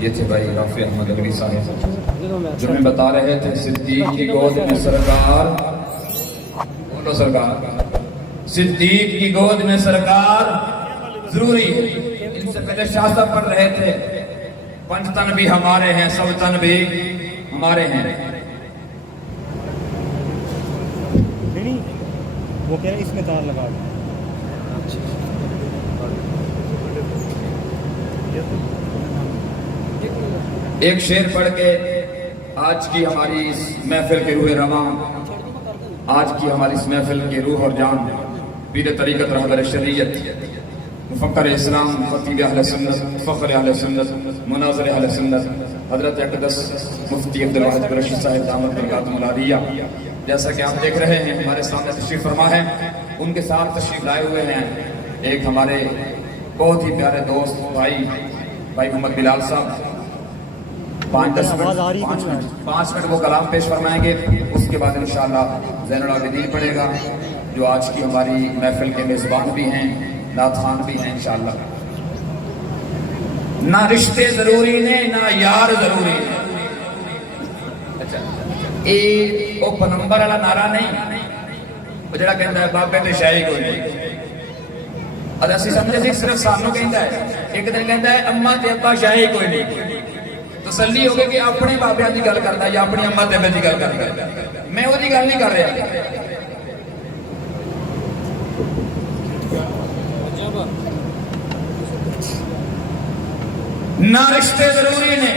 ये थे भाई राफी अहमद अगली साहब, जो मैं बता रहे थे सिद्दीक की गोद में सरकार, बोलो सरकार, सिद्दीक की गोद में सरकार जरूरी है। इनसे पहले शाह साहब पढ़ रहे थे, पंच तन भी हमारे हैं, सब तन भी हमारे हैं। नहीं, वो कह रहे इसमें तार लगा दो। एक शेर पढ़ के आज की हमारी इस महफिल के रूह रवां, आज की हमारी इस महफिल की रूह और जान, पीर तरीक़त रहबर शरीयत, मुफक्कर इस्लाम, खतीब अहले सुन्नत, फ़ख्र अहले सुन्नत, मुनाज़िर अहले सुन्नत, हज़रत अक़दस मुफ्ती अब्दुल वाहिद रशीद साहिब दामत बरकातुहुल आलिया, जैसा कि आप देख रहे हैं हमारे सामने तशरीफ़ फरमा है, उनके साथ तशरीफ़ लाए हुए हैं एक हमारे बहुत ही प्यारे दोस्त भाई मोहम्मद बिलाल साहब। 5 मिनट वो कलाम पेश फरमाएंगे, उसके बाद इंशाअल्लाह ज़ैनुल आबिदीन पढ़ेगा, जो आज की हमारी महफिल के मेज़बान भी हैं, नात खान भी हैं इंशाअल्लाह। ना रिश्ते जरूरी ने, ना यार जरूरी ने। अच्छा, ये वो नंबर वाला नारा नहीं, वो जड़ा कहता है बाबे ते शाही कोई नहीं। और असं समझे सी सिर्फ सानू कहता है, एक दिन कहता है अम्मा ते अब्बा शाही कोई नहीं। तसल्ली हो गई कि अपने बाबियां की गल करता या अपनी अम्मा ते की गल करता। मैं वो गल नहीं कर रहा। ना रिश्ते जरूरी ने,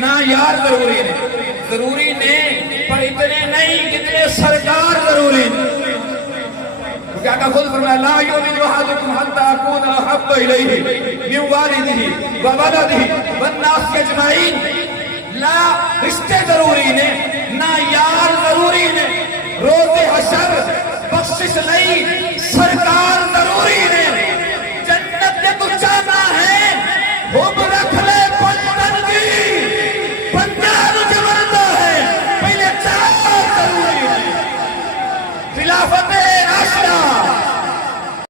ना यार जरूरी ने, जरूरी ने पर इतने नहीं कितने सरकार जरूरी ने। क्या का खुद फरमाया ला युमिनु अहदुकुम हत्ता अकूना अहब्बा इलैहि मिन वालिदिही व वलदिही वन नास अजमाइन। ला रिश्ते जरूरी ने, ना यार जरूरी ने, रोज़े हशर बख्शिश नहीं